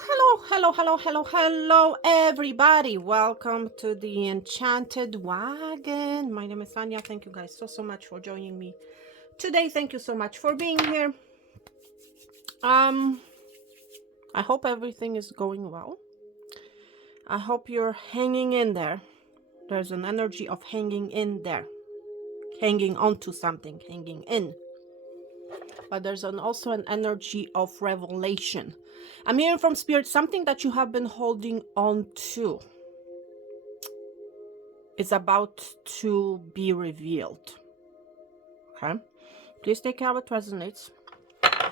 Hello, everybody. Welcome to the Enchanted Wagon. My name is Anya. Thank you guys so much for joining me today. Thank you so much for being here. I hope everything is going well. I hope you're hanging in there. There's an energy of hanging in there, hanging onto something, hanging in. But there's also an energy of revelation. I'm hearing from Spirit something that you have been holding on to is about to be revealed. Okay? Please take care how it resonates.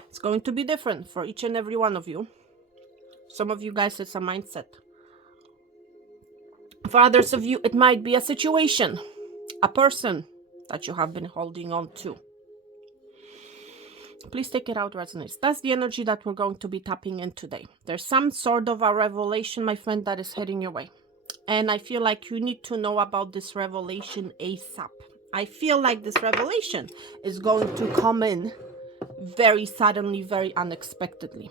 It's going to be different for each and every one of you. Some of you guys, it's a mindset. For others of you, it might be a situation, a person that you have been holding on to. Please take it out, resonates. That's the energy that we're going to be tapping in today. There's some sort of a revelation, my friend, that is heading your way. And I feel like you need to know about this revelation ASAP. I feel like this revelation is going to come in very suddenly, very unexpectedly.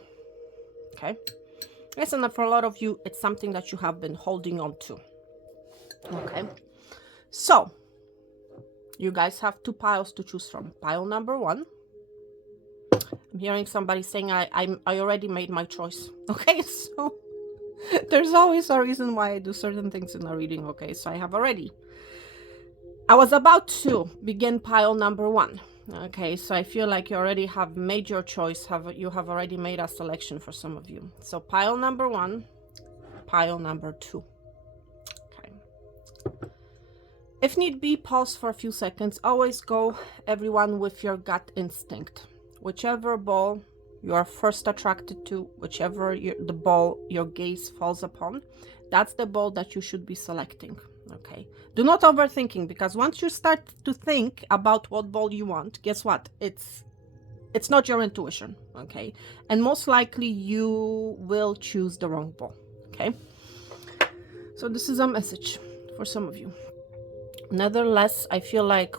Okay? Listen, for a lot of you, it's something that you have been holding on to. Okay? So, you guys have two piles to choose from. Pile number one. I'm hearing somebody saying, I already made my choice. Okay, so there's always a reason why I do certain things in a reading. Okay, so I was about to begin pile number one. Okay, so I feel like you already have made your choice. You have already made a selection for some of you. So pile number one, pile number two. Okay. If need be, pause for a few seconds. Always go, everyone, with your gut instinct. Whichever ball you are first attracted to, whichever the ball your gaze falls upon, that's the ball that you should be selecting. Okay, do not overthinking, because once you start to think about what ball you want, guess what? It's not your intuition. Okay, and most likely you will choose the wrong ball. Okay, so this is a message for some of you. Nevertheless, I feel like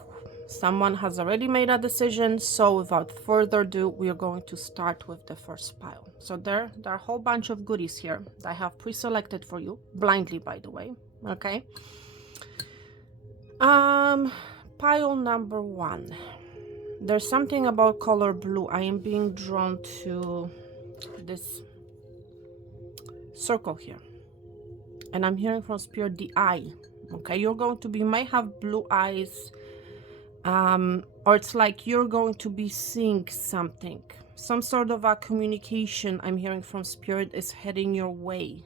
someone has already made a decision, so without further ado, we are going to start with the first pile. So there are a whole bunch of goodies here that I have pre-selected for you, blindly, by the way. Okay. Pile number one. There's something about color blue. I am being drawn to this circle here, and I'm hearing from Spirit the eye. Okay, you might have blue eyes. Or it's like you're going to be seeing something. Some sort of a communication I'm hearing from Spirit is heading your way.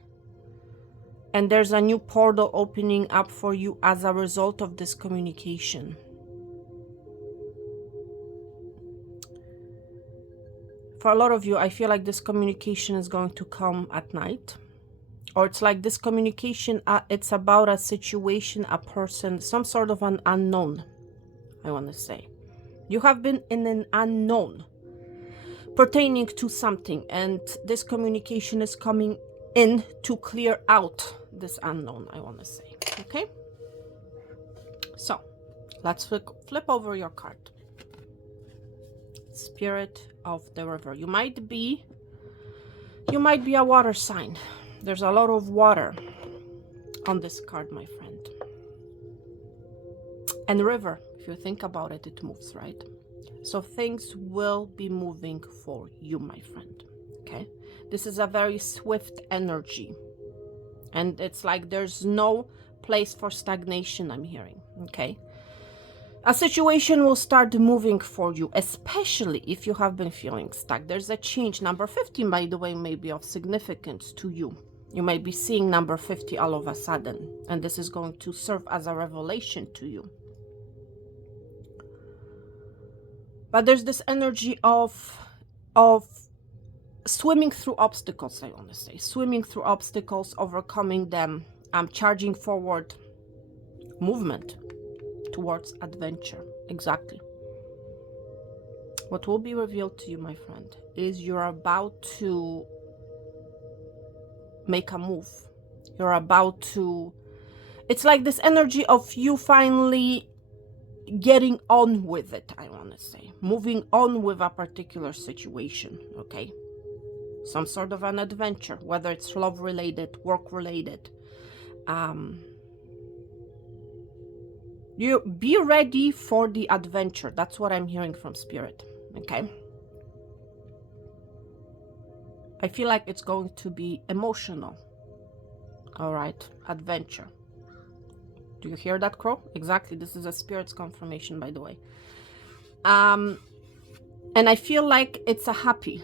And there's a new portal opening up for you as a result of this communication. For a lot of you, I feel like this communication is going to come at night. Or it's like this communication, it's about a situation, a person, some sort of an unknown. I want to say you have been in an unknown pertaining to something, and this communication is coming in to clear out this unknown, I want to say. Okay, so let's flip over your card. Spirit of the river. You might be a water sign. There's a lot of water on this card, my friend. And river, if you think about it, it moves, right? So things will be moving for you, my friend. Okay, this is a very swift energy, and it's like there's no place for stagnation, I'm hearing. Okay, a situation will start moving for you, especially if you have been feeling stuck. There's a change. Number 15, by the way, may be of significance to you. You may be seeing number 50 all of a sudden, and this is going to serve as a revelation to you. But there's this energy of swimming through obstacles, I want to say. Swimming through obstacles, overcoming them, charging forward, movement towards adventure. Exactly. What will be revealed to you, my friend, is you're about to make a move. You're about to... It's like this energy of you finally getting on with it, I want to say. Moving on with a particular situation, okay? some sort of an adventure, whether it's love related, work related. You be ready for the adventure. That's what I'm hearing from Spirit. Okay. I feel like it's going to be emotional. All right. Adventure. Do you hear that, Crow? Exactly. This is a Spirit's confirmation, by the way. And I feel like it's a happy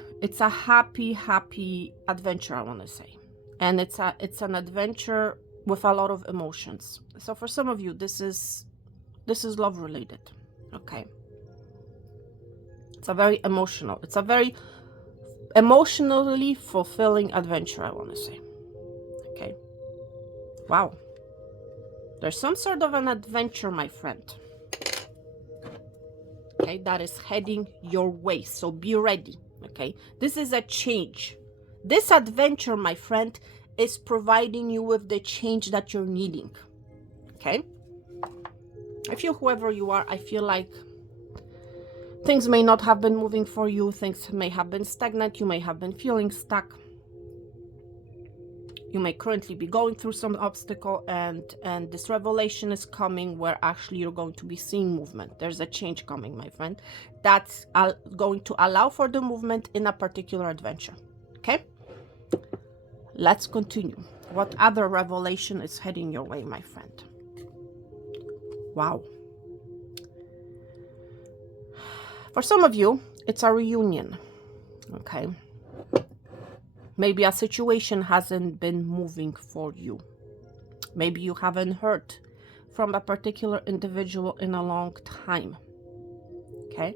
adventure, I want to say. And it's an adventure with a lot of emotions. So for some of you, this is love related. Okay. It's a very emotionally fulfilling adventure, I want to say. Okay. Wow. There's some sort of an adventure, my friend. Okay, that is heading your way. So be ready. Okay. This is a change. This adventure, my friend, is providing you with the change that you're needing. Okay. I feel whoever you are, I feel like things may not have been moving for you. Things may have been stagnant. You may have been feeling stuck. You may currently be going through some obstacle, and this revelation is coming where actually you're going to be seeing movement. There's a change coming, my friend, that's going to allow for the movement in a particular adventure. Okay, let's continue. What other revelation is heading your way, my friend? Wow. For some of you, it's a reunion. Okay. Maybe a situation hasn't been moving for you. Maybe you haven't heard from a particular individual in a long time. Okay?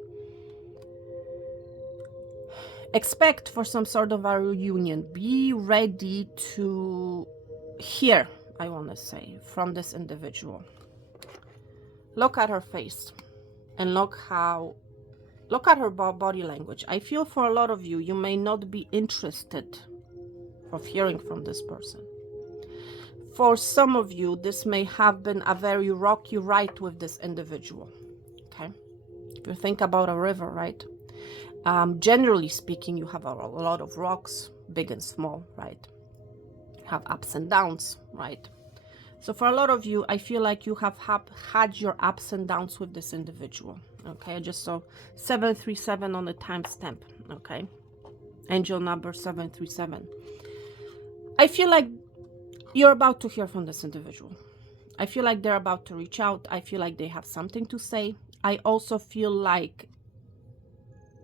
Expect for some sort of a reunion. Be ready to hear, I want to say, from this individual. Look at her face and look at her body language. I feel for a lot of you, you may not be interested of hearing from this person. For some of you, this may have been a very rocky ride with this individual. Okay, if you think about a river, right? Generally speaking, you have a lot of rocks, big and small, right? You have ups and downs, right? So for a lot of you, I feel like you have had your ups and downs with this individual. Okay, I just saw 737 on the timestamp. Okay, angel number 737. I feel like you're about to hear from this individual. I feel like they're about to reach out. I feel like they have something to say. I also feel like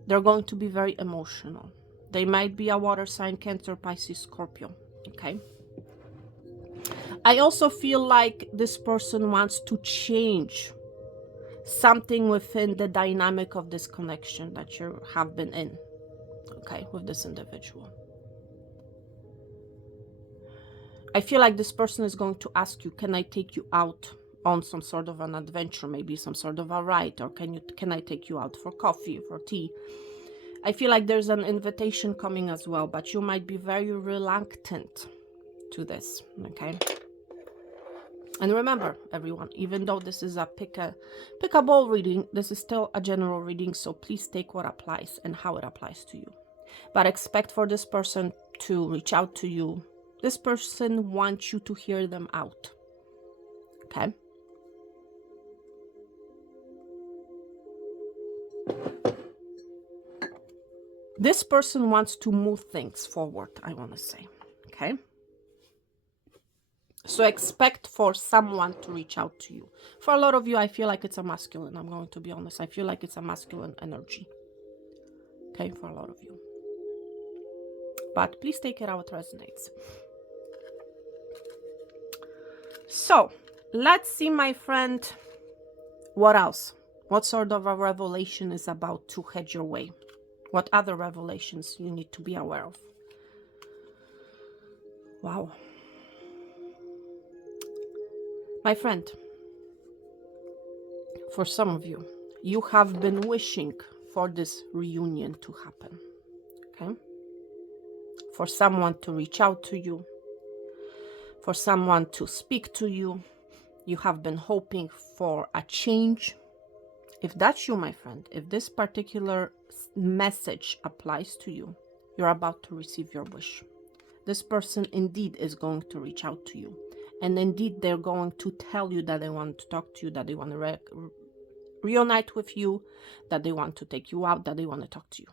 they're going to be very emotional. They might be a water sign, Cancer, Pisces, Scorpio. Okay. I also feel like this person wants to change something within the dynamic of this connection that you have been in. Okay, with this individual. I feel like this person is going to ask you, can I take you out on some sort of an adventure, maybe some sort of a ride, or can I take you out for coffee, for tea? I feel like there's an invitation coming as well, but you might be very reluctant to this, okay? And remember, everyone, even though this is a pick a ball reading, this is still a general reading, so please take what applies and how it applies to you. But expect for this person to reach out to you. This person wants you to hear them out. Okay? This person wants to move things forward, I want to say. Okay? So expect for someone to reach out to you. For a lot of you, I feel like it's a masculine. I'm going to be honest. I feel like it's a masculine energy. Okay, for a lot of you. But please take it how it resonates. So, let's see, my friend, what else? What sort of a revelation is about to head your way? What other revelations you need to be aware of? Wow. My friend, for some of you, you have been wishing for this reunion to happen, okay? For someone to reach out to you, for someone to speak to you. You have been hoping for a change. If that's you, my friend, if this particular message applies to you, you're about to receive your wish. This person indeed is going to reach out to you. And indeed, they're going to tell you that they want to talk to you, that they want to reunite with you, that they want to take you out, that they want to talk to you.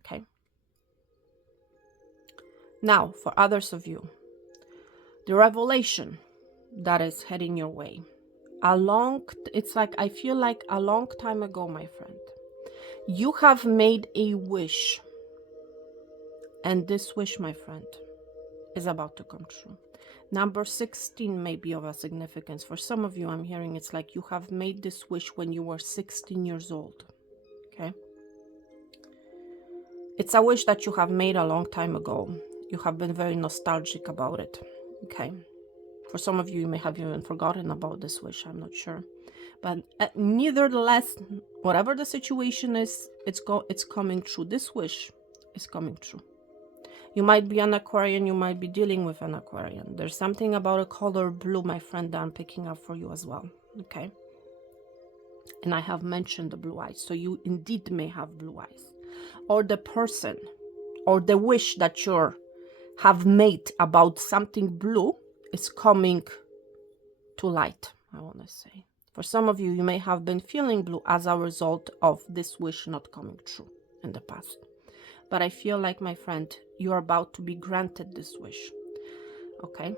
Okay? Now, for others of you, the revelation that is heading your way. It's like, I feel like a long time ago, my friend, you have made a wish. And this wish, my friend, is about to come true. Number 16 may be of a significance. For some of you, I'm hearing it's like you have made this wish when you were 16 years old. Okay? It's a wish that you have made a long time ago. You have been very nostalgic about it. Okay? For some of you, you may have even forgotten about this wish. I'm not sure. But nevertheless, whatever the situation is, it's coming true. This wish is coming true. You might be an Aquarian, you might be dealing with an Aquarian. There's something about a color blue, my friend, that I'm picking up for you as well, okay? And I have mentioned the blue eyes, so you indeed may have blue eyes. Or the person, or the wish that you have made about something blue is coming to light, I want to say. For some of you, you may have been feeling blue as a result of this wish not coming true in the past. But I feel like, my friend, you are about to be granted this wish. Okay?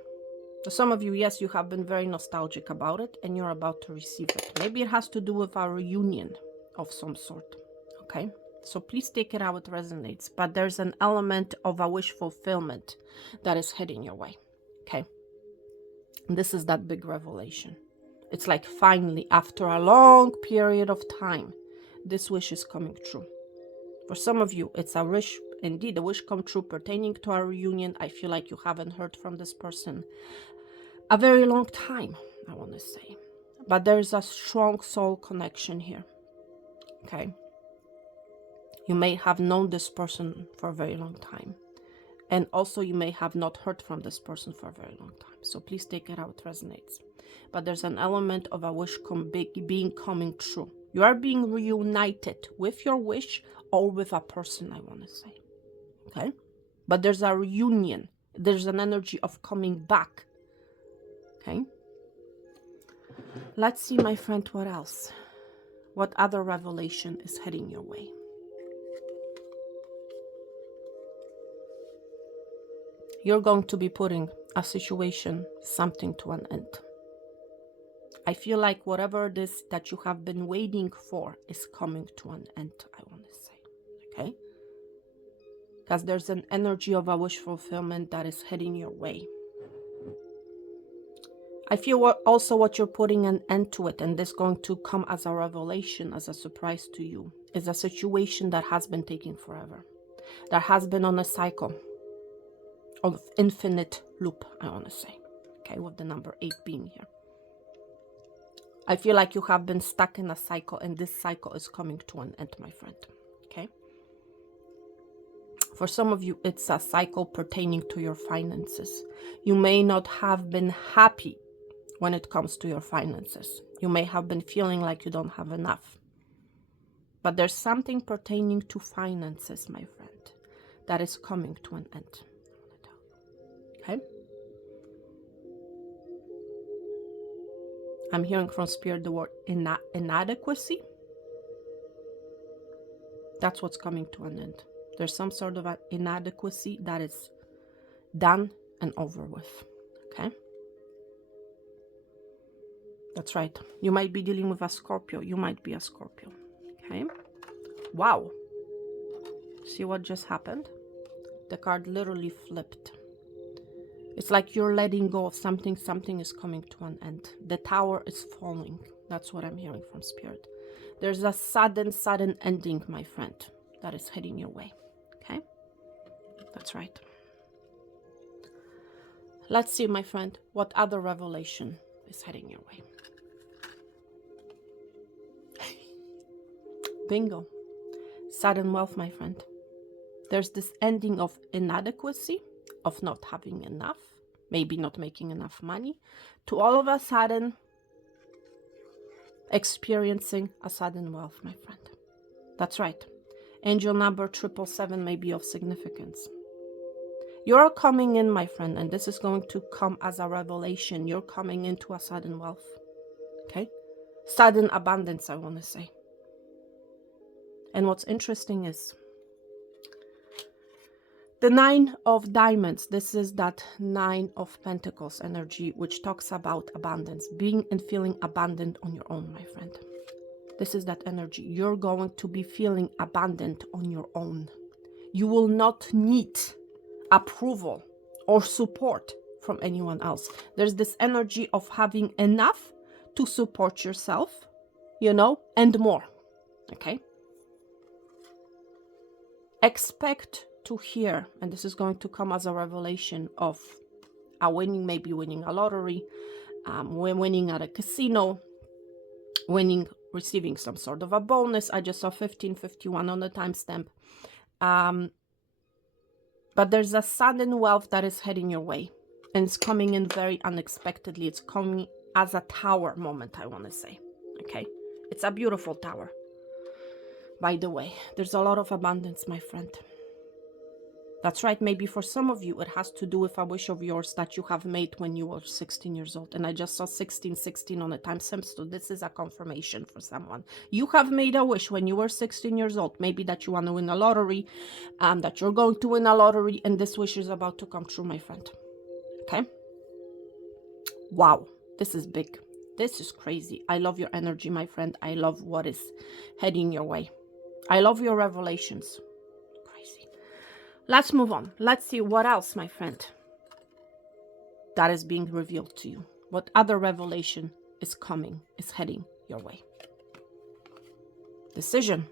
For some of you, yes, you have been very nostalgic about it and you're about to receive it. Maybe it has to do with a reunion of some sort. Okay? So please take it how it resonates. But there's an element of a wish fulfillment that is heading your way. Okay? And this is that big revelation. It's like finally, after a long period of time, this wish is coming true. For some of you, it's a wish, indeed, a wish come true pertaining to a reunion. I feel like you haven't heard from this person a very long time, I want to say. But there's a strong soul connection here, okay? You may have known this person for a very long time. And also you may have not heard from this person for a very long time. So please take it how it resonates. But there's an element of a wish being coming true. You are being reunited with your wish or with a person, I want to say. Okay? But there's a reunion. There's an energy of coming back. Okay? Let's see, my friend, what else? What other revelation is heading your way? You're going to be putting a situation, something to an end. I feel like whatever it is that you have been waiting for is coming to an end, I want to say. Okay? Because there's an energy of a wish fulfillment that is heading your way. I feel also what you're putting an end to it, and this is going to come as a revelation, as a surprise to you, is a situation that has been taking forever. That has been on a cycle of infinite loop, I want to say. Okay, with the number 8 being here. I feel like you have been stuck in a cycle, and this cycle is coming to an end, my friend. Okay? For some of you, it's a cycle pertaining to your finances. You may not have been happy when it comes to your finances. You may have been feeling like you don't have enough. But there's something pertaining to finances, my friend, that is coming to an end. Okay? I'm hearing from Spirit the word inadequacy. That's what's coming to an end. There's some sort of inadequacy that is done and over with. Okay? That's right. You might be dealing with a Scorpio. You might be a Scorpio. Okay? Wow. See what just happened? The card literally flipped. It's like you're letting go of something. Something is coming to an end. The tower is falling. That's what I'm hearing from Spirit. There's a sudden ending, my friend, that is heading your way. Okay? That's right. Let's see, my friend, what other revelation is heading your way. Bingo. Sudden wealth, my friend. There's this ending of inadequacy, of not having enough, maybe not making enough money, to all of a sudden experiencing a sudden wealth, my friend. That's right. Angel number 777 may be of significance. You're coming in, my friend, and this is going to come as a revelation. You're coming into a sudden wealth. Okay? Sudden abundance, I want to say. And what's interesting is the 9 of diamonds. This is that 9 of pentacles energy, which talks about abundance, being and feeling abundant on your own, my friend. This is that energy. You're going to be feeling abundant on your own. You will not need approval or support from anyone else. There's this energy of having enough to support yourself, you know, and more. Okay? Expect to hear, and this is going to come as a revelation of a winning, maybe winning a lottery, winning at a casino, receiving some sort of a bonus. I just saw 1551 on the timestamp. But there's a sudden wealth that is heading your way, and it's coming in very unexpectedly. It's coming as a tower moment, I want to say. Okay, it's a beautiful tower. By the way, there's a lot of abundance, my friend. That's right. Maybe for some of you, it has to do with a wish of yours that you have made when you were 16 years old. And I just saw 1616 on the timestamp. So this is a confirmation for someone. You have made a wish when you were 16 years old. Maybe that you want to win a lottery, that you're going to win a lottery. And this wish is about to come true, my friend. Okay. Wow. This is big. This is crazy. I love your energy, my friend. I love what is heading your way. I love your revelations. Let's move on. Let's see what else, my friend, that is being revealed to you. What other revelation is coming, is heading your way. Decision.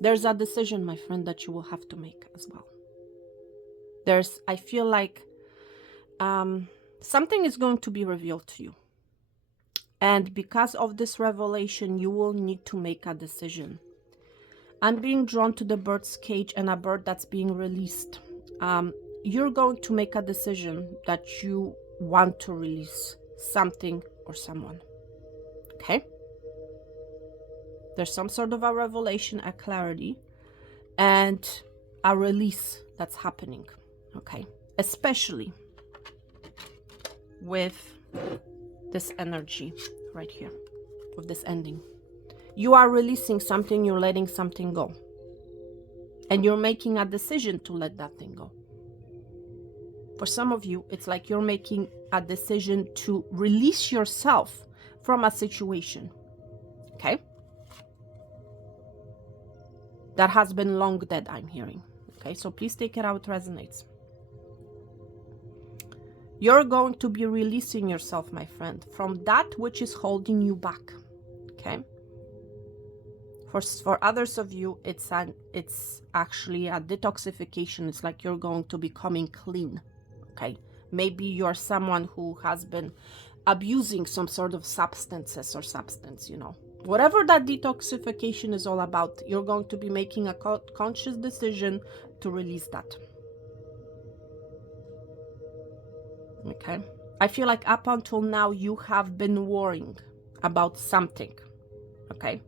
There's a decision, my friend, that you will have to make as well. I feel like something is going to be revealed to you. And because of this revelation, you will need to make a decision. I'm being drawn to the bird's cage and a bird that's being released. You're going to make a decision that you want to release something or someone. Okay? There's some sort of a revelation, a clarity, and a release that's happening. Okay? Especially with this energy right here, with this ending. You are releasing something, you're letting something go. And you're making a decision to let that thing go. For some of you, it's like you're making a decision to release yourself from a situation. Okay? That has been long dead, I'm hearing. Okay, so please take it how it resonates. You're going to be releasing yourself, my friend, from that which is holding you back. Okay? For others of you, it's actually a detoxification. It's like you're going to be coming clean. Okay, maybe you're someone who has been abusing some sort of substance, you know. Whatever that detoxification is all about, you're going to be making a conscious decision to release that. Okay, I feel like up until now you have been worrying about something. Okay.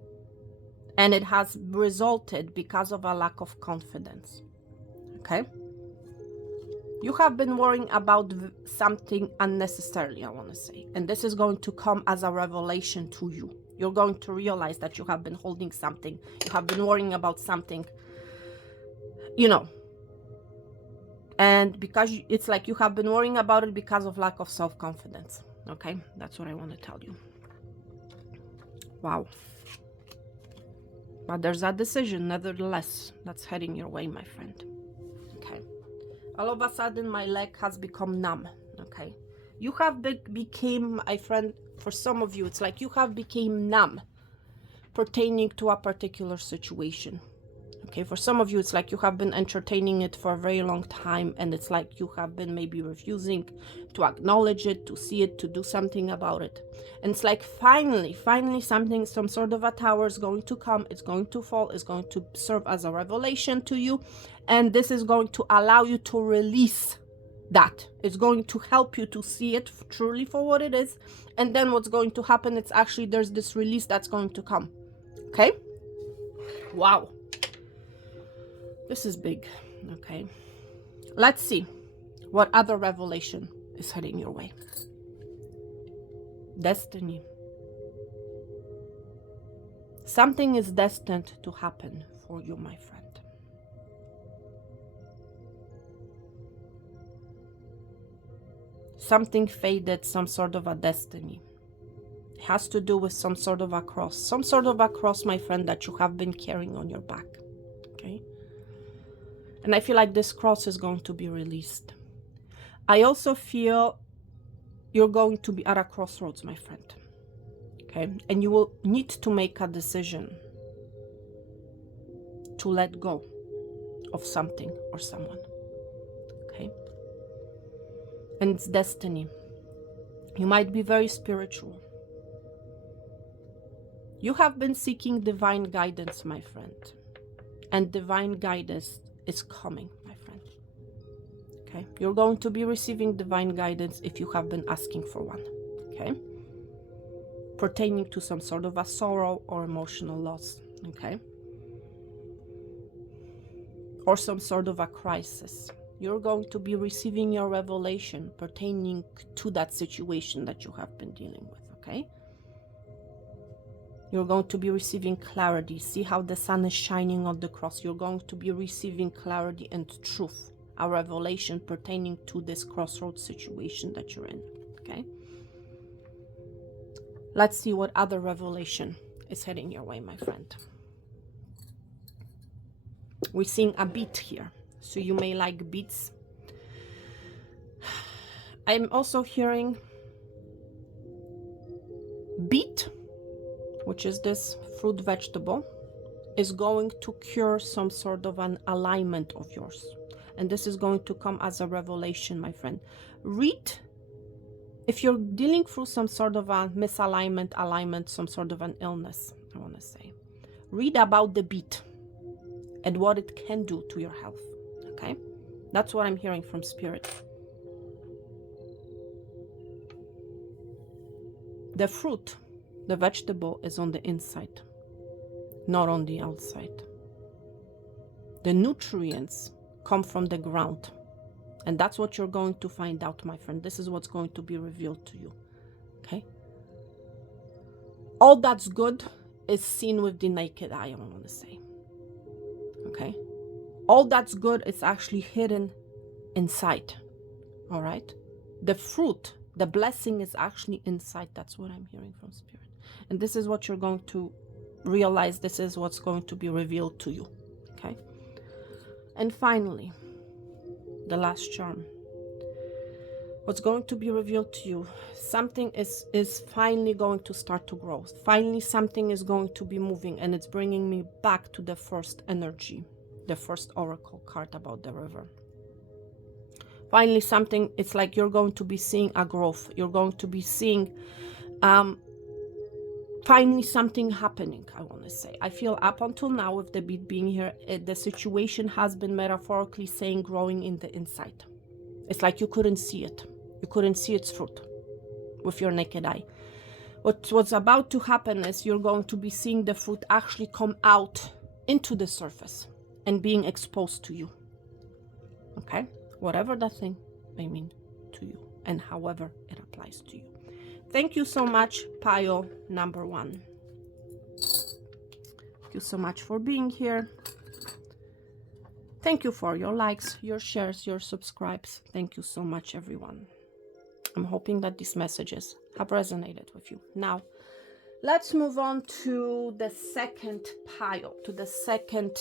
And it has resulted because of a lack of confidence. Okay? You have been worrying about something unnecessarily, I want to say. And this is going to come as a revelation to you. You're going to realize that you have been holding something. You have been worrying about something. You know. And because it's like you have been worrying about it because of lack of self-confidence. Okay? That's what I want to tell you. Wow. But there's a decision, nevertheless, that's heading your way, my friend. Okay. All of a sudden, my leg has become numb. Okay. You have became, my friend, for some of you, it's like you have become numb pertaining to a particular situation. Okay. For some of you, it's like you have been entertaining it for a very long time, and it's like you have been maybe refusing to acknowledge it, to see it, to do something about it. And it's like finally some sort of a tower is going to come, it's going to fall, it's going to serve as a revelation to you, and this is going to allow you to release that. It's going to help you to see it truly for what it is, and then what's going to happen, it's actually there's this release that's going to come. Okay? Wow. This is big. Okay. Let's see what other revelation is heading your way. Destiny. Something is destined to happen for you, my friend. Something faded, some sort of a destiny. It has to do with some sort of a cross. Some sort of a cross, my friend, that you have been carrying on your back. Okay? And I feel like this cross is going to be released. I also feel you're going to be at a crossroads, my friend. Okay? And you will need to make a decision to let go of something or someone. Okay? And it's destiny. You might be very spiritual. You have been seeking divine guidance, my friend. And divine guidance is coming, my friend. Okay? You're going to be receiving divine guidance if you have been asking for one. Okay? Pertaining to some sort of a sorrow or emotional loss. Okay? Or some sort of a crisis. You're going to be receiving your revelation pertaining to that situation that you have been dealing with. Okay? You're going to be receiving clarity. See how the sun is shining on the cross. You're going to be receiving clarity and truth, a revelation pertaining to this crossroads situation that you're in. Okay? Let's see what other revelation is heading your way, my friend. We're seeing a beat here, so you may like beats. I'm also hearing beet, which is this fruit vegetable, is going to cure some sort of an alignment of yours. And this is going to come as a revelation, my friend. Read, if you're dealing through some sort of a misalignment, alignment, some sort of an illness, I want to say, read about the beet and what it can do to your health. Okay? That's what I'm hearing from Spirit. The fruit, the vegetable, is on the inside, not on the outside. The nutrients come from the ground. And that's what you're going to find out, my friend. This is what's going to be revealed to you. Okay? All that's good is seen with the naked eye, I want to say. Okay? All that's good is actually hidden inside. All right? The fruit, the blessing is actually inside. That's what I'm hearing from Spirit. And this is what you're going to realize. This is what's going to be revealed to you. Okay? And finally, the last charm. What's going to be revealed to you? Something is finally going to start to grow. Finally, something is going to be moving, and it's bringing me back to the first energy, the first oracle card about the river. Finally, something, it's like you're going to be seeing a growth. You're going to be seeing finally something happening, I want to say. I feel up until now, with the beat being here, the situation has been metaphorically saying growing in the inside. It's like you couldn't see it. You couldn't see its fruit with your naked eye. What's about to happen is you're going to be seeing the fruit actually come out into the surface and being exposed to you. Okay? Whatever that thing may mean to you and however it applies to you. Thank you so much, pile number 1. Thank you so much for being here. Thank you for your likes, your shares, your subscribes. Thank you so much, everyone. I'm hoping that these messages have resonated with you. Now, let's move on to the second pile, to the second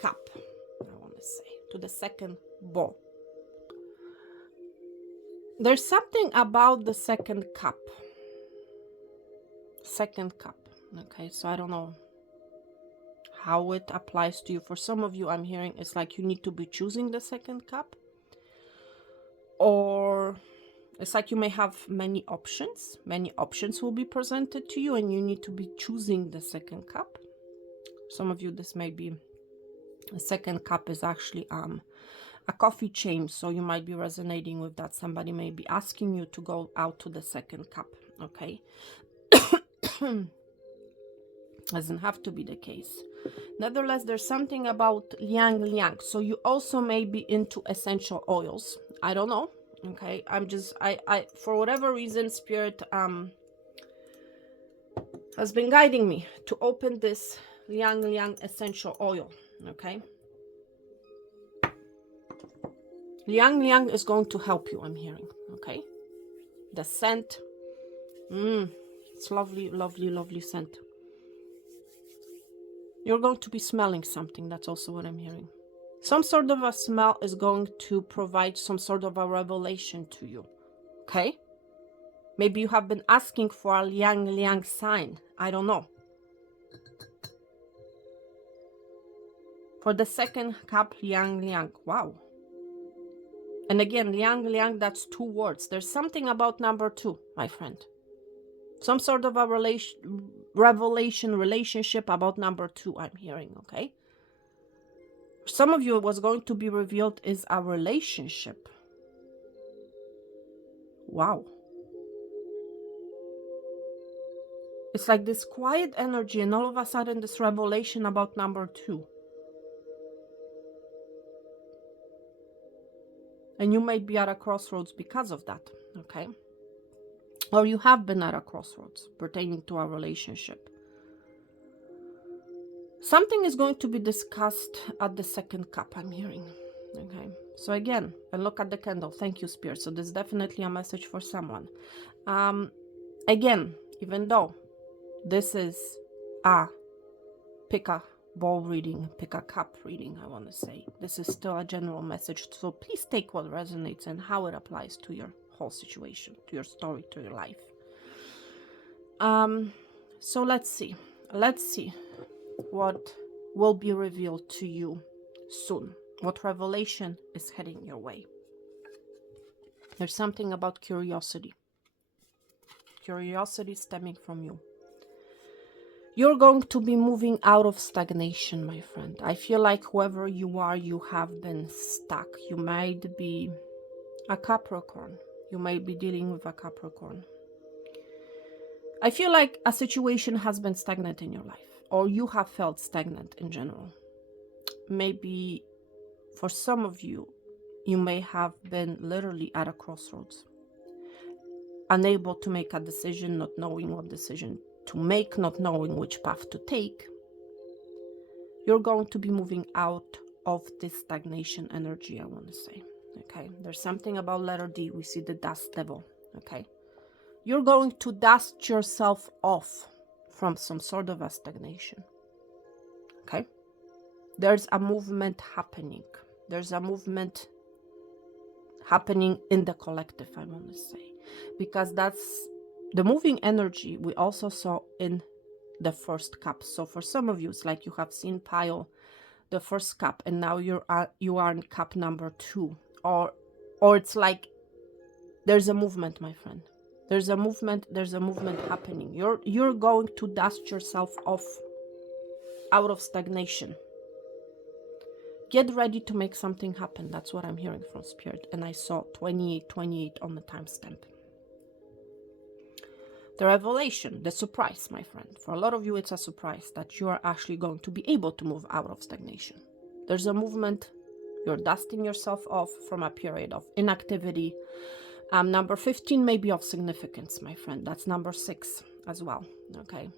cup, I want to say, to the second bowl. There's something about the second cup. Second cup. Okay, so I don't know how it applies to you. For some of you, I'm hearing it's like you need to be choosing the second cup. Or it's like you may have many options. Many options will be presented to you and you need to be choosing the second cup. Some of you, this may be, the second cup is actually a coffee chain, so you might be resonating with that. Somebody may be asking you to go out to the second cup. Okay. Doesn't have to be the case. Nevertheless, there's something about Liang Liang. So you also may be into essential oils. I don't know. Okay. I for whatever reason, Spirit has been guiding me to open this Liang Liang essential oil. Okay. Liang Liang is going to help you, I'm hearing. Okay. The scent. It's lovely, lovely, lovely scent. You're going to be smelling something. That's also what I'm hearing. Some sort of a smell is going to provide some sort of a revelation to you. Okay? Maybe you have been asking for a Liang Liang sign. I don't know. For the second cup, Liang Liang. Wow. And again, Liang Liang, that's 2 words. There's something about number 2, my friend. Some sort of a relationship about number 2, I'm hearing, okay? Some of you, what's going to be revealed is a relationship. Wow. It's like this quiet energy and all of a sudden this revelation about number 2. And you might be at a crossroads because of that, okay? Or you have been at a crossroads pertaining to a relationship. Something is going to be discussed at the second cup, I'm hearing. Okay. So again, and look at the candle. Thank you, Spirit. So this is definitely a message for someone. Again, even though this is a pick a ball reading, pick a cup reading, I want to say, this is still a general message. So please take what resonates and how it applies to your whole situation, to your story, to your life. So let's see what will be revealed to you soon. What revelation is heading your way? There's something about curiosity. Curiosity stemming from you. You're going to be moving out of stagnation, my friend. I feel like whoever you are, you have been stuck. You might be a Capricorn. You might be dealing with a Capricorn. I feel like a situation has been stagnant in your life, or you have felt stagnant in general. Maybe for some of you, you may have been literally at a crossroads, unable to make a decision, not knowing what decision to make, not knowing which path to take. You're going to be moving out of this stagnation energy, I want to say. Okay, there's something about letter D. We see the dust devil. Okay, you're going to dust yourself off from some sort of a stagnation. Okay, there's a movement happening. There's a movement happening in the collective, I want to say, because that's the moving energy we also saw in the first cup. So for some of you, it's like you have seen pile the first cup and now you are in cup number 2, or it's like there's a movement, my friend. There's a movement happening. You're going to dust yourself off out of stagnation. Get ready to make something happen. That's what I'm hearing from Spirit. And I saw 28 on the timestamp. The revelation, the surprise, my friend. For a lot of you, it's a surprise that you are actually going to be able to move out of stagnation. There's a movement. You're dusting yourself off from a period of inactivity. Number 15 may be of significance, my friend. That's number 6 as well. Okay.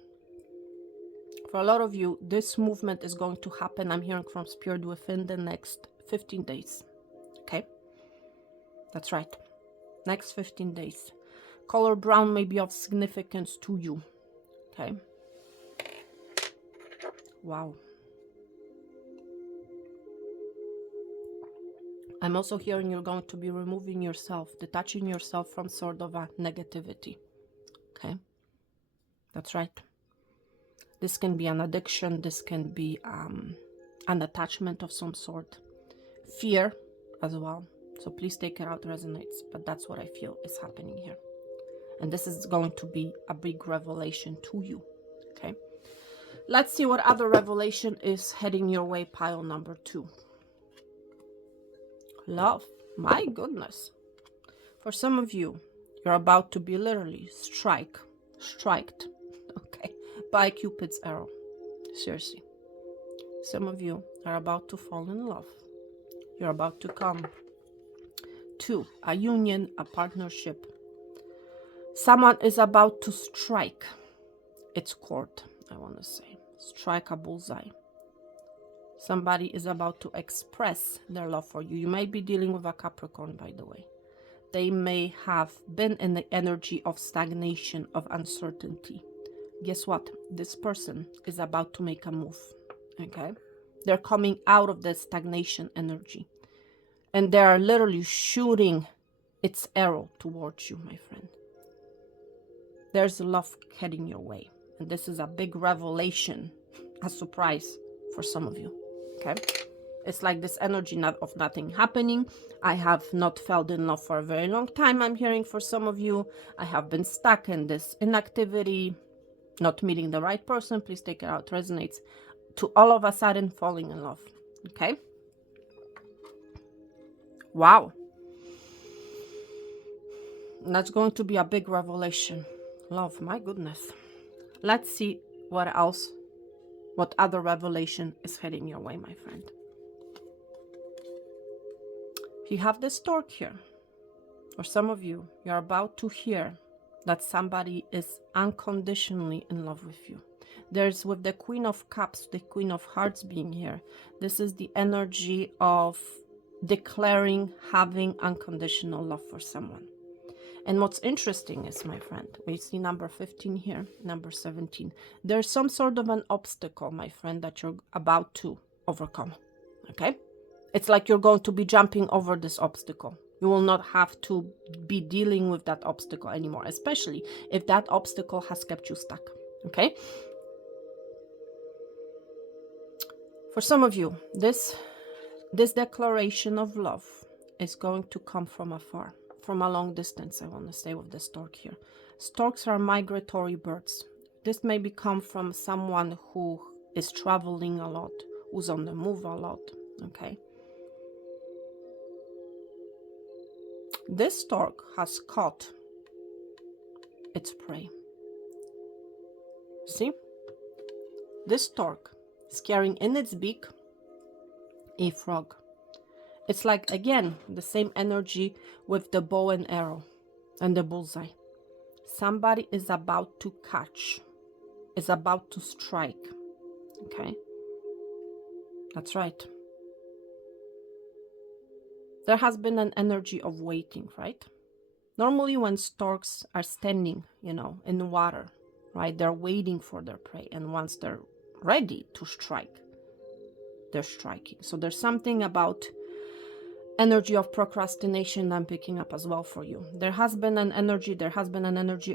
For a lot of you, this movement is going to happen, I'm hearing from Spirit, within the next 15 days. Okay? That's right. Next 15 days. Color brown may be of significance to you. Okay? Wow. I'm also hearing you're going to be removing yourself, detaching yourself from sort of a negativity. Okay? That's right. This can be an addiction. This can be an attachment of some sort. Fear as well. So please take it out, resonates. But that's what I feel is happening here. And this is going to be a big revelation to you. Okay. Let's see what other revelation is heading your way, pile number 2. Love. My goodness. For some of you, you're about to be literally striked. Okay. By Cupid's arrow. Seriously. Some of you are about to fall in love. You're about to come to a union, a partnership. Someone is about to strike its chord, I want to say. Strike a bullseye. Somebody is about to express their love for you. You might be dealing with a Capricorn, by the way. They may have been in the energy of stagnation, of uncertainty. Guess what? This person is about to make a move. Okay? They're coming out of the stagnation energy. And they are literally shooting its arrow towards you, my friend. There's love heading your way. And this is a big revelation, a surprise for some of you. Okay? It's like this energy of nothing happening. I have not felt in love for a very long time, I'm hearing for some of you. I have been stuck in this inactivity, not meeting the right person. Please take it out, resonates. To all of a sudden falling in love. Okay? Wow. That's going to be a big revelation. Love, my goodness. Let's see what else, what other revelation is heading your way, my friend. You have the stork here. For some of you, you're about to hear that somebody is unconditionally in love with you. There's, with the Queen of Cups, the Queen of Hearts being here, this is the energy of declaring having unconditional love for someone. And what's interesting is, my friend, we see number 15 here, number 17. There's some sort of an obstacle, my friend, that you're about to overcome. Okay? It's like you're going to be jumping over this obstacle. You will not have to be dealing with that obstacle anymore, especially if that obstacle has kept you stuck. Okay? For some of you, this declaration of love is going to come from afar, from a long distance. I want to stay with the stork here. Storks are migratory birds. This may come from someone who is traveling a lot, who's on the move a lot. Okay? This stork has caught its prey. See? This stork is carrying in its beak a frog. It's like, again, the same energy with the bow and arrow and the bullseye. Somebody is about to catch, is about to strike. Okay? That's right. There has been an energy of waiting, right? Normally when storks are standing, you know, in the water, right, they're waiting for their prey. And once they're ready to strike, they're striking. So there's something about energy of procrastination I'm picking up as well for you. There has been an energy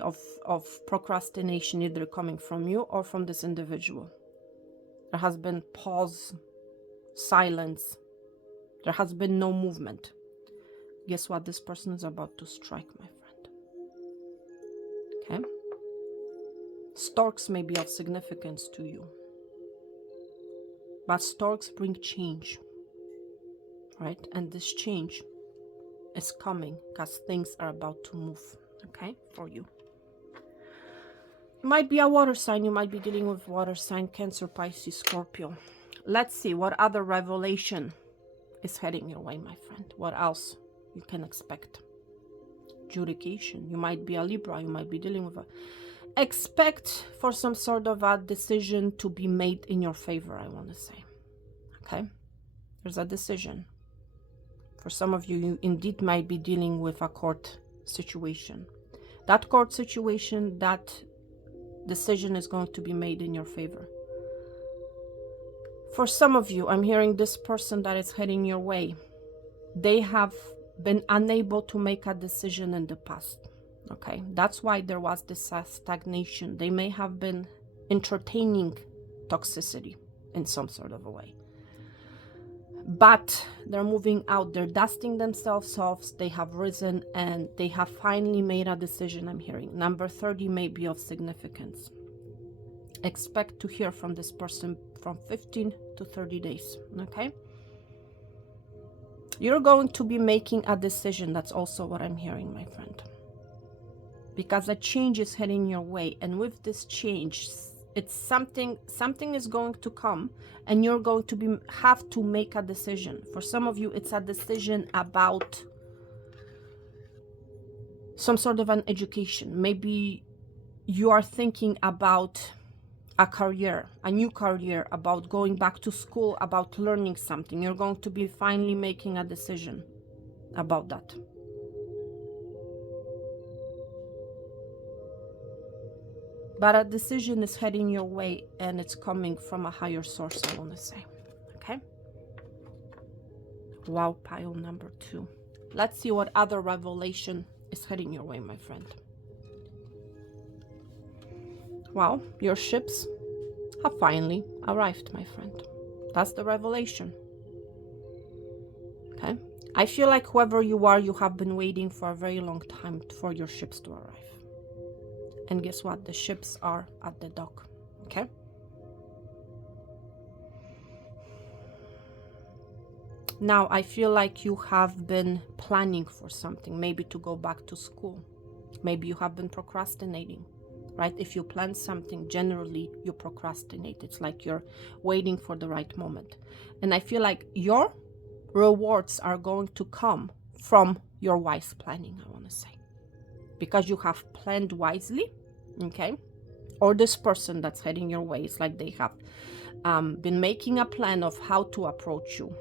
of procrastination either coming from you or from this individual. There has been pause, silence. There has been no movement. Guess what? This person is about to strike, my friend. Okay? Storks may be of significance to you. But storks bring change. Right? And this change is coming because things are about to move. Okay? For you. It might be a water sign. You might be dealing with water sign, Cancer, Pisces, Scorpio. Let's see what other revelation is heading your way, my friend. What else you can expect? Adjudication. You might be a Libra. You might be dealing with a... Expect for some sort of a decision to be made in your favor, I want to say. Okay? There's a decision. For some of you, you indeed might be dealing with a court situation. That court situation, that decision is going to be made in your favor. For some of you, I'm hearing this person that is heading your way. They have been unable to make a decision in the past. Okay, that's why there was this stagnation. They may have been entertaining toxicity in some sort of a way. But they're moving out. They're dusting themselves off. They have risen and they have finally made a decision, I'm hearing. Number 30 may be of significance. Expect to hear from this person from 15 to 30 days, okay? You're going to be making a decision. That's also what I'm hearing, my friend. Because a change is heading your way. And with this change, It's something is going to come, and you're going to have to make a decision. For some of you, it's a decision about some sort of an education. Maybe you are thinking about a career, a new career, about going back to school, about learning something. You're going to be finally making a decision about that. But a decision is heading your way, and it's coming from a higher source, I want to say. Okay? Wow, pile number 2. Let's see what other revelation is heading your way, my friend. Wow, your ships have finally arrived, my friend. That's the revelation. Okay? I feel like whoever you are, you have been waiting for a very long time for your ships to arrive. And guess what? The ships are at the dock. Okay? Now, I feel like you have been planning for something, maybe to go back to school. Maybe you have been procrastinating, right? If you plan something, generally you procrastinate. It's like you're waiting for the right moment. And I feel like your rewards are going to come from your wise planning, I want to say. Because you have planned wisely, okay? Or this person that's heading your way, it's like they have been making a plan of how to approach you.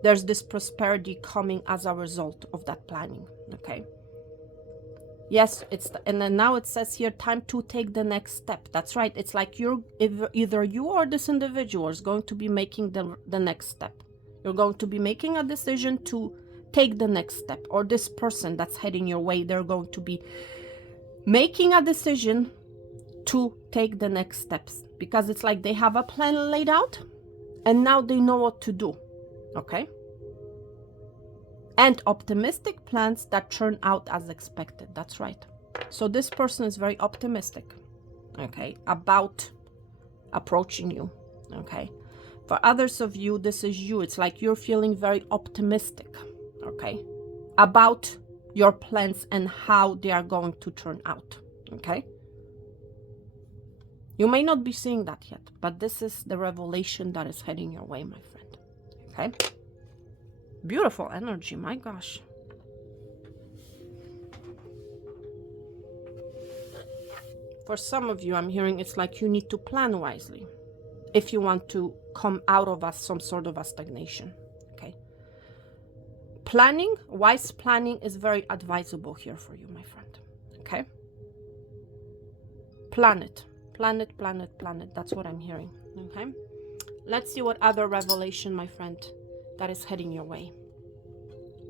There's this prosperity coming as a result of that planning, okay? Yes, and then now it says here, time to take the next step. That's right. It's like either you or this individual is going to be making the next step. You're going to be making a decision to take the next step, or this person that's heading your way, they're going to be making a decision to take the next steps, because it's like they have a plan laid out and now they know what to do. Okay? And optimistic plans that turn out as expected. That's right. So this person is very optimistic, okay, about approaching you, okay? For others of you, this is you. It's like you're feeling very optimistic, okay, about your plans and how they are going to turn out, okay? You may not be seeing that yet, but this is the revelation that is heading your way, my friend, okay? Beautiful energy, my gosh. For some of you, I'm hearing it's like you need to plan wisely if you want to come out of some sort of a stagnation, okay? Planning, wise planning is very advisable here for you, my friend, okay? Plan it, plan it, plan it, plan it. That's what I'm hearing, okay? Let's see what other revelation, my friend, that is heading your way.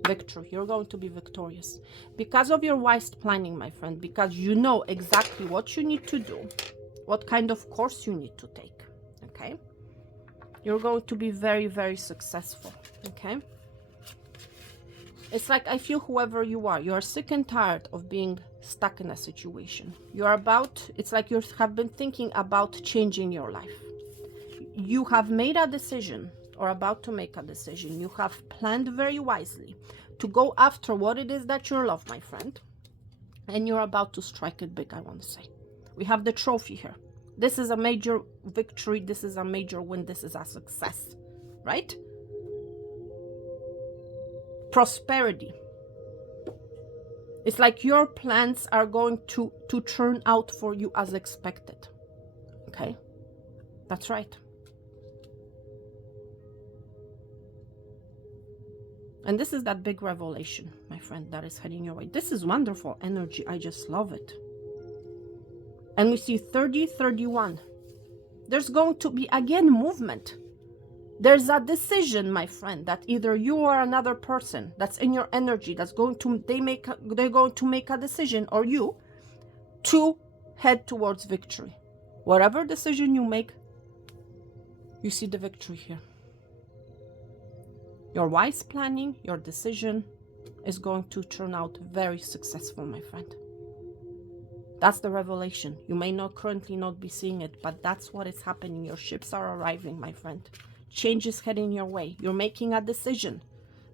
Victory. You're going to be victorious because of your wise planning, my friend, because you know exactly what you need to do, what kind of course you need to take, okay? You're going to be very, very successful, okay? It's like I feel whoever you are sick and tired of being stuck in a situation. It's like you have been thinking about changing your life. You have made a decision or about to make a decision. You have planned very wisely to go after what it is that you love, my friend. And you're about to strike it big, I want to say. We have the trophy here. This is a major victory. This is a major win. This is a success, right? Prosperity. It's like your plans are going to turn out for you as expected. Okay? That's right. And this is that big revelation, my friend, that is heading your way. This is wonderful energy. I just love it. And we see 30, 31. There's going to be, again, movement. There's a decision, my friend, that either you or another person that's in your energy that's going to, they're going to make a decision, or you, to head towards victory. Whatever decision you make, you see the victory here. Your wise planning, your decision is going to turn out very successful, my friend. That's the revelation. You may not currently not be seeing it, but that's what is happening. Your ships are arriving, my friend. Change is heading your way. You're making a decision,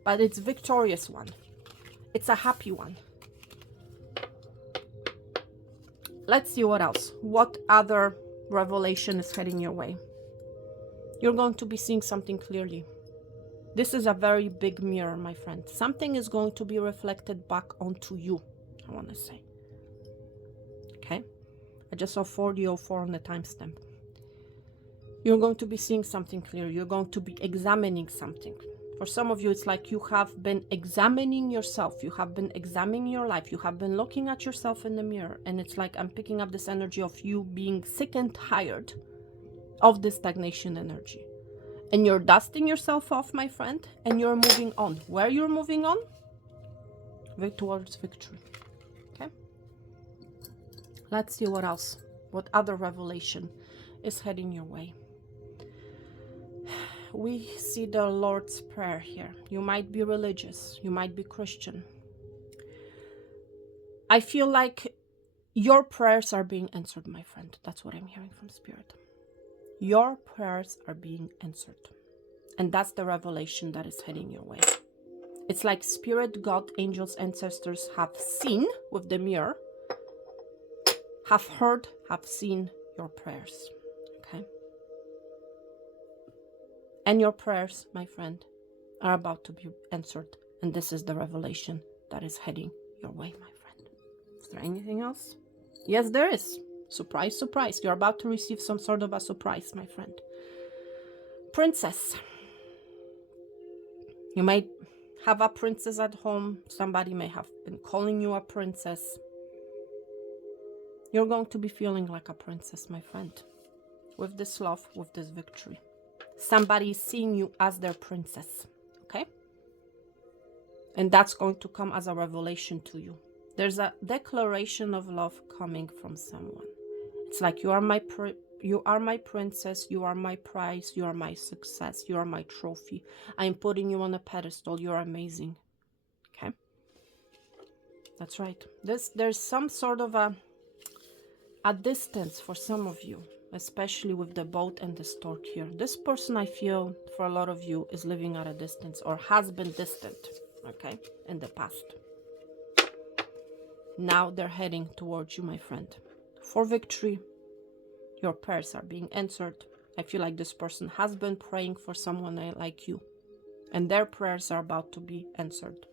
but it's a victorious one. It's a happy one. Let's see what else. What other revelation is heading your way? You're going to be seeing something clearly. This is a very big mirror, my friend. Something is going to be reflected back onto you, I want to say. Okay? I just saw 4004 on the timestamp. You're going to be seeing something clear. You're going to be examining something. For some of you, it's like you have been examining yourself. You have been examining your life. You have been looking at yourself in the mirror. And it's like I'm picking up this energy of you being sick and tired of this stagnation energy. And you're dusting yourself off, my friend, and you're moving on. Where you're moving on? Towards victory. Okay? Let's see what else. What other revelation is heading your way. We see the Lord's Prayer here. You might be religious. You might be Christian. I feel like your prayers are being answered, my friend. That's what I'm hearing from Spirit. Your prayers are being answered. And that's the revelation that is heading your way. It's like Spirit, God, angels, ancestors have seen with the mirror, have heard, have seen your prayers. Okay? And your prayers, my friend, are about to be answered. And this is the revelation that is heading your way, my friend. Is there anything else? Yes, there is. Surprise, surprise. You're about to receive some sort of a surprise, my friend. Princess. You might have a princess at home. Somebody may have been calling you a princess. You're going to be feeling like a princess, my friend. With this love, with this victory. Somebody is seeing you as their princess. Okay? And that's going to come as a revelation to you. There's a declaration of love coming from someone. It's like you are my princess, you are my prize, you are my success, you are my trophy. I am putting you on a pedestal. You're amazing. Okay? That's right. There's some sort of a distance for some of you, especially with the boat and the stork here. This person, I feel, for a lot of you, is living at a distance or has been distant, okay, in the past. Now they're heading towards you, my friend. For victory, your prayers are being answered. I feel like this person has been praying for someone like you, and their prayers are about to be answered.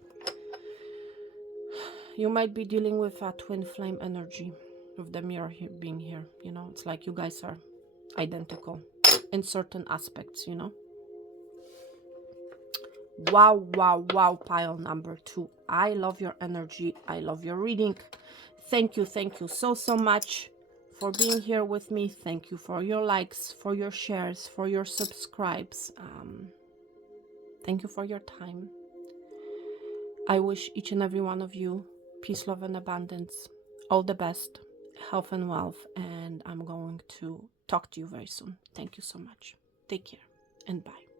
You might be dealing with a twin flame energy, with the mirror here being here. You know, it's like you guys are identical in certain aspects, you know. Wow, wow, wow, pile number 2. I love your energy. I love your reading. Thank you so much for being here with me. Thank you for your likes, for your shares, for your subscribes. Thank you for your time. I wish each and every one of you peace, love, and abundance. All the best, health and wealth, and I'm going to talk to you very soon. Thank you so much. Take care and bye.